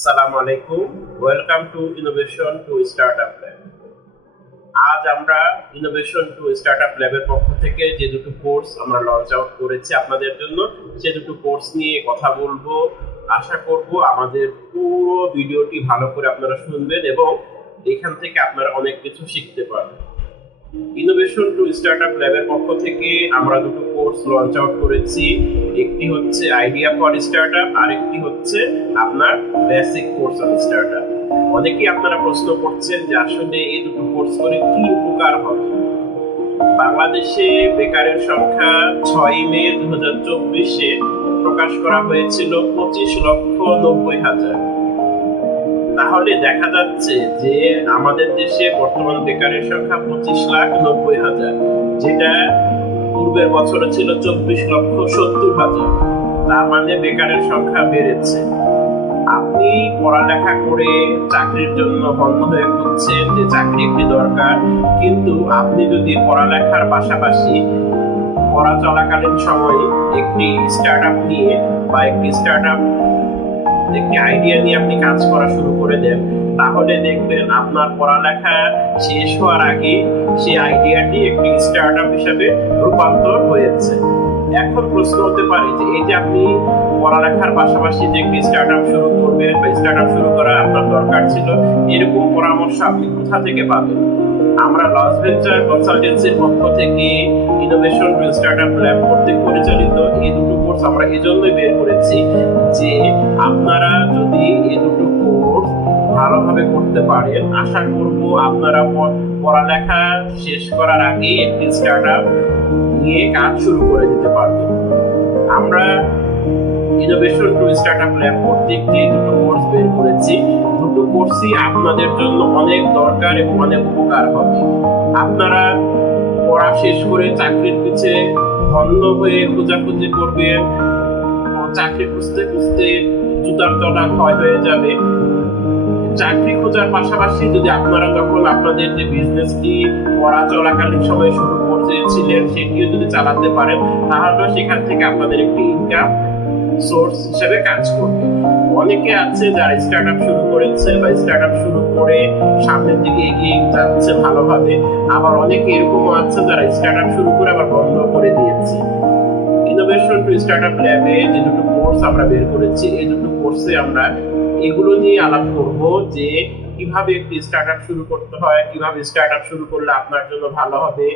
আসসালামু আলাইকুম। Welcome to innovation to startup lab আজ আমরা ইনোভেশন টু স্টার্টআপ ল্যাবের পক্ষ থেকে যে দুটো কোর্স আমরা লঞ্চ আউট করেছি আপনাদের জন্য, সে দুটো কোর্স নিয়ে কথা বলব। আশা করব আমাদের পুরো ভিডিওটি ভালো করে আপনারা শুনবেন এবং এখান থেকে আপনারা অনেক কিছু শিখতে পারবেন। ইনোভেশন টু স্টার্টআপ ল্যাবের পক্ষ থেকে আমরা দুটো কোর্স লঞ্চ আউট করেছি। একটি হচ্ছে আইডিয়া ফর স্টার্টআপ আর একটি হচ্ছে আপনার বেসিক কোর্স অন স্টার্টআপ অনেকেই আপনারা প্রশ্ন করছেন যে আসলে এই দুটো কোর্স করে কি উপকার হবে? বাংলাদেশে বেকারের সংখ্যা ছয় মে দু হাজার চব্বিশে প্রকাশ করা হয়েছিল পঁচিশ লক্ষ নব্বই হাজার। তাহলে দেখা যাচ্ছে যে আমাদের দেশে বর্তমান বেকারের সংখ্যা পঁচিশ লাখ নব্বই হাজার, যেটা পূর্বের বছরে ছিল চব্বিশ লক্ষ সত্তর হাজার। তার মানে বেকারের সংখ্যা বেড়েছে। আপনি পড়ালেখা করে চাকরির জন্য বন্ধ হয়ে খুঁজছেন যে চাকরি একটি দরকার, কিন্তু আপনি যদি পড়ালেখার পাশাপাশি পড়া চলাকালীন সময়ে একটি স্টার্ট আপ নিয়ে বা একটি স্টার্ট আপ একটি আইডিয়া নিয়ে আপনি কাজ করা শুরু করে দেন। তাহলে দেখবেন আপনার পড়ালেখা শেষ হওয়ার আগে সেই আইডিয়াটি একটি স্টার্ট আপ হিসাবে রূপান্তর হয়েছে। এখন প্রশ্ন হতে পারে যে এই যে আপনি পড়ালেখার পাশাপাশি যে একটি স্টার্ট আপ শুরু করবেন বা স্টার্ট আপ শুরু করা আপনার দরকার ছিল, এরকম পরামর্শ আপনি কোথা থেকে পাবেন? আমরা লস ভেঞ্চার কনসালটেন্সির পক্ষ থেকে ইনোভেশন স্টার্ট আপ ল্যাব কর্তৃক পরিচালিত এই দুটো কোর্স আমরা এজন্যই বের করেছি যে আপনারা যদি এই দুটো কোর্স ভালোভাবে করতে পারেন, আশা করব আপনারা পড়ালেখা শেষ করার আগে একটি স্টার্ট আপ নিয়ে কাজ শুরু করে দিতে পারবেন। আমরা innovation to start up lab কর্তৃক যে দুটো কোর্স বের করেছি। কোর্সই আপনাদের জন্য অনেক দরকার এবং অনেক উপকার হবে। আপনারা পড়া শেষ করে চাকরির পিছে ধন্য হয়ে খোঁজাখুঁজি করবেন চাকরি খুঁজতে খুঁজতে জুতার তলা ক্ষয় হয়ে যাবে। চাকরি খোঁজার পাশাপাশি যদি আপনারা তখন আপনাদের যে বিজনেসটি পড়া চলাকালীন সময় শুরু করতেছিলেন সেটিও যদি চালাতে পারেন, তাহলে সেখান থেকে আপনাদের একটি ইনকাম সোর্স হিসেবে কাজ করবে। অনেকে আছে যারা স্টার্ট আপ শুরু করেছে বা স্টার্ট আপ শুরু করে সামনের দিকে এগিয়ে যাচ্ছে ভালোভাবে। আবার অনেকে এরকমও আছে যারা স্টার্ট আপ শুরু করে আবার বন্ধ করে দিয়েছে। ইনোভেশন টু স্টার্ট আপ ল্যাবে যে দুটো কোর্স আমরা বের করেছি, এই দুটো কোর্সে আমরা এগুলো নিয়ে আলাপ করব যে কীভাবে একটি স্টার্ট আপ শুরু করতে হয়, কীভাবে স্টার্ট আপ শুরু করলে আপনার জন্য ভালো হবে,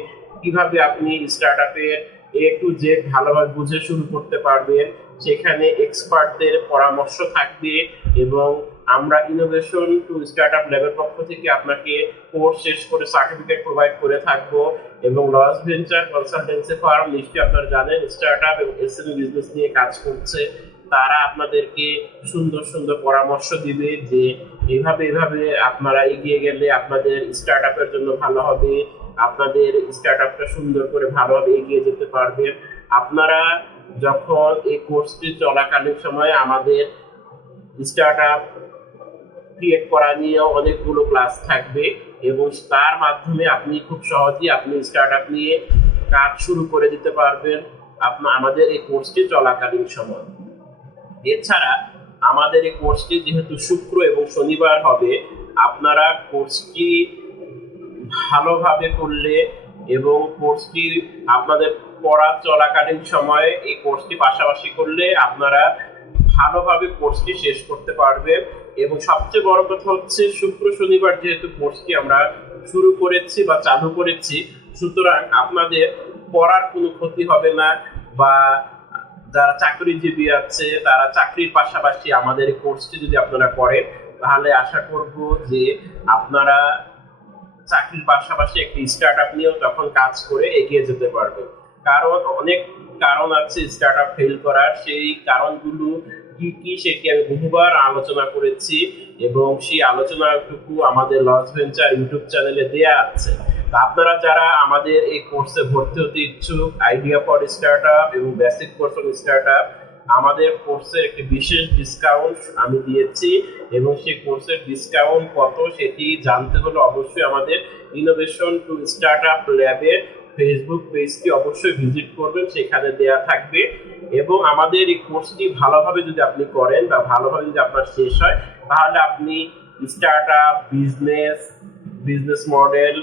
কীভাবে আপনি স্টার্ট আপের এ টু জেড ভালোভাবে বুঝে শুরু করতে পারবেন সেখানে এক্সপার্টদের পরামর্শ থাকবে এবং আমরা ইনোভেশন টু স্টার্ট আপ ল্যাবের পক্ষ থেকে আপনাকে কোর্স শেষ করে সার্টিফিকেট প্রোভাইড করে থাকব এবং লস ভেঞ্চার কনসালটেন্সি ফার্ম নিশ্চয়ই আপনারা জানেন স্টার্ট আপ এবং এসএমই বিজনেস নিয়ে কাজ করছে। তারা আপনাদেরকে সুন্দর সুন্দর পরামর্শ দিবে যে এইভাবে এইভাবে আপনারা এগিয়ে গেলে আপনাদের স্টার্ট আপের জন্য ভালো হবে। আপনাদের স্টার্ট আপটা সুন্দর করে ভালোভাবে এগিয়ে যেতে পারবেন আপনারা যখন এই কোর্সটি চলাকালীন সময়ে আমাদের স্টার্ট আপ ক্রিয়েট করা নিয়েও অনেকগুলো ক্লাস থাকবে এবং তার মাধ্যমে আপনি খুব সহজেই আপনি স্টার্ট আপ নিয়ে কাজ শুরু করে দিতে পারবেন আপনার আমাদের এই কোর্সটি চলাকালীন সময়। এছাড়া আমাদের এই কোর্সটি যেহেতু শুক্র এবং শনিবার হবে, আপনারা কোর্সটি ভালোভাবে করলে এবং কোর্সটি আপনাদের পড়া চলাকালীন সময়ে এই কোর্সটি পাশাপাশি করলে আপনারা ভালোভাবে কোর্সটি শেষ করতে পারবেন এবং সবচেয়ে বড় কথা হচ্ছে, শুক্র শনিবার যেহেতু কোর্সটি আমরা শুরু করেছি বা চালু করেছি, সুতরাং আপনাদের পড়ার কোনো ক্ষতি হবে না বা যারা চাকরিজীবী আছে, তারা চাকরির পাশাপাশি আমাদের কোর্সটি যদি আপনারা করেন, তাহলে আশা করব যে আপনারা চাকরির পাশাপাশি একটি স্টার্ট আপ নিয়েও তখন কাজ করে এগিয়ে যেতে পারবে। কারণ অনেক কারণ আছে স্টার্ট আপ ফেল করার। সেই কারণগুলো কি কি সেটি আমি বহুবার আলোচনা করেছি এবং সেই আলোচনাটুকু আমাদের লস ভেঞ্চার ইউটিউব চ্যানেলে দেয়া আছে। আপনারা যারা আমাদের এই কোর্সে ভর্তি হতে ইচ্ছুক আইডিয়া ফর স্টার্ট আপ এবং basic course of start up আমাদের কোর্সের একটি বিশেষ ডিসকাউন্ট আমি দিয়েছি এবং সেই কোর্সের ডিসকাউন্ট কত সেটি জানতে হলে অবশ্যই আমাদের ইনোভেশন টু স্টার্ট আপ ল্যাবের ফেসবুক পেজটি অবশ্যই ভিজিট করবেন, সেখানে দেয়া থাকবে। এবং আমাদের এই কোর্সটি ভালোভাবে যদি আপনি করেন বা ভালোভাবে যদি আপনার শেষ হয়, তাহলে আপনি start up business business model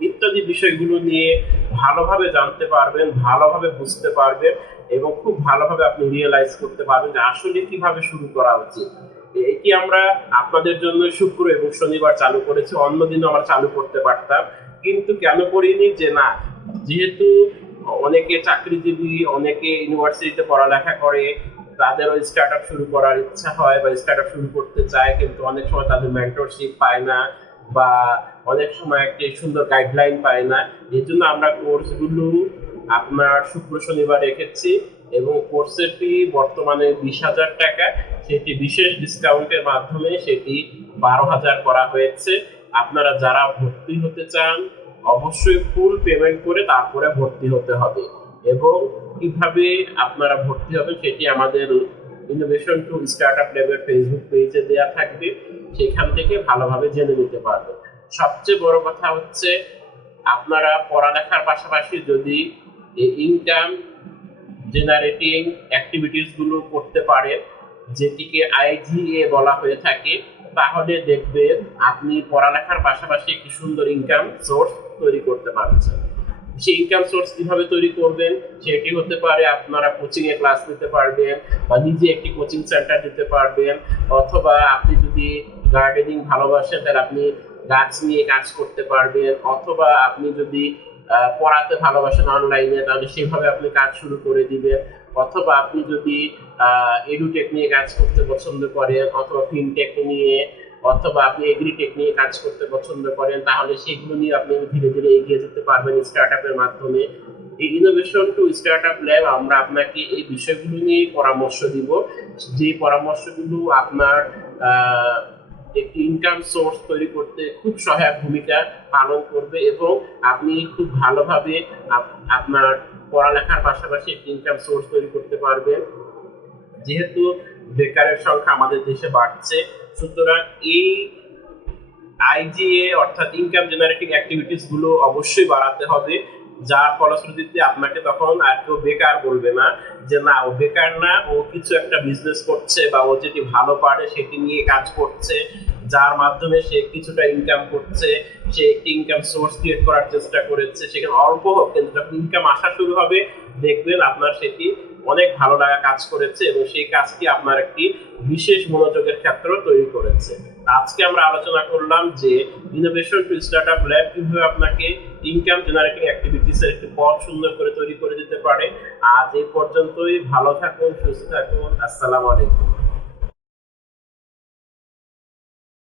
ইত্যাদি বিষয়গুলো নিয়ে ভালোভাবে জানতে পারবেন, ভালোভাবে বুঝতে পারবেন এবং খুব ভালোভাবে আপনি রিয়েলাইজ করতে পারবেন যে আসলে কীভাবে শুরু করা উচিত। এটি আমরা আপনাদের জন্য শুক্র এবং শনিবার চালু করেছি অন্য দিনও আমরা চালু করতে পারতাম। কিন্তু কেন করিনি? যে না, যেহেতু অনেকে চাকরিজীবী, অনেকে ইউনিভার্সিটিতে পড়ালেখা করে, তাদেরও স্টার্ট আপ শুরু করার ইচ্ছা হয় বা স্টার্ট আপ শুরু করতে চায়, কিন্তু অনেক সময় তাদের মেন্টরশিপ পায় না। বা অনেক সময় একটি সুন্দর গাইডলাইন পায় না। এই জন্য আমরা কোর্সগুলো আপনার শুক্র শনিবার রেখেছি এবং কোর্সের ফি বর্তমানে বিশ হাজার টাকা। সেটি বিশেষ ডিসকাউন্টের মাধ্যমে সেটি বারো হাজার করা হয়েছে। আপনারা যারা ভর্তি হতে চান, অবশ্যই ফুল পেমেন্ট করে তারপরে ভর্তি হতে হবে। এবং কীভাবে আপনারা ভর্তি হবেন সেটি আমাদের ইনোভেশন টু স্টার্ট আপ ল্যাবের ফেসবুক পেজে দেওয়া থাকবে, সেখান থেকে ভালোভাবে জেনে নিতে পারবে। সবচেয়ে বড় কথা হচ্ছে, আপনারা পড়ালেখার পাশাপাশি যদি ইনকাম জেনারেটিং অ্যাক্টিভিটিসগুলো করতে পারেন, যেটিকে আইজিএ বলা হয়ে থাকে, তাহলে দেখবেন আপনি পড়ালেখার পাশাপাশি একটি সুন্দর ইনকাম সোর্স তৈরি করতে পারছেন। সেই ইনকাম সোর্স কীভাবে তৈরি করবেন সেটি হতে পারে আপনারা কোচিং এ ক্লাস নিতে পারবেন বা নিজে একটি কোচিং সেন্টার দিতে পারবেন, অথবা আপনি যদি গার্ডেনিং ভালোবাসেন, তাহলে আপনি গাছ নিয়ে কাজ করতে পারবেন, অথবা আপনি যদি পড়াতে ভালোবাসেন অনলাইনে তাহলে সেভাবে আপনি কাজ শুরু করে দিবেন। অথবা আপনি যদি এডুটেক নিয়ে কাজ করতে পছন্দ করেন, অথবা ফিনটেক নিয়ে অথবা আপনি এগ্রিটেক নিয়ে কাজ করতে পছন্দ করেন, তাহলে সেগুলো নিয়ে আপনি ধীরে ধীরে এগিয়ে যেতে পারবেন স্টার্ট আপের মাধ্যমে। এই innovation to start up lab আমরা আপনাকে এই বিষয়গুলো নিয়ে পরামর্শ দিব। যে পরামর্শগুলো আপনার একটি ইনকাম সোর্স তৈরি করতে খুব সহায়ক ভূমিকা পালন করবে এবং আপনি খুব ভালোভাবে আপনার পড়ালেখার পাশাপাশি একটি ইনকাম সোর্স তৈরি করতে পারবেন। যেহেতু বেকারের সংখ্যা আমাদের দেশে বাড়ছে সুতরাং এই আইজিএ অর্থাৎ ইনকাম জেনারেটিং অ্যাক্টিভিটিসগুলো অবশ্যই বাড়াতে হবে, যার ফলশ্রুতিতে আপনাকে তখন আর কেউ বেকার বলবে না, যে না, ও বেকার না, ও কিছু একটা বিজনেস করছে বা ও যেটি ভালো পারে সেটি নিয়ে কাজ করছে, যার মাধ্যমে সে কিছুটা ইনকাম করছে, সে একটি ইনকাম সোর্স ক্রিয়েট করার চেষ্টা করেছে, সেখানে অল্প হোক, কিন্তু যখন ইনকাম আসা শুরু হবে, দেখবেন আপনার সেটি অনেক ভালো লাগা কাজ করেছে এবং সেই কাজটি আপনার একটি বিশেষ মনোযোগের ক্ষেত্র তৈরি করেছে। আজকে আমরা আলোচনা করলাম যে innovation to start up lab কীভাবে আপনাকে ইনকাম জেনারেটিং অ্যাক্টিভিটিস এর একটি পথ সুন্দর করে তৈরি করে দিতে পারে। আজ এই পর্যন্তই, ভালো থাকুন, সুস্থ থাকুন, আসসালামু আলাইকুম।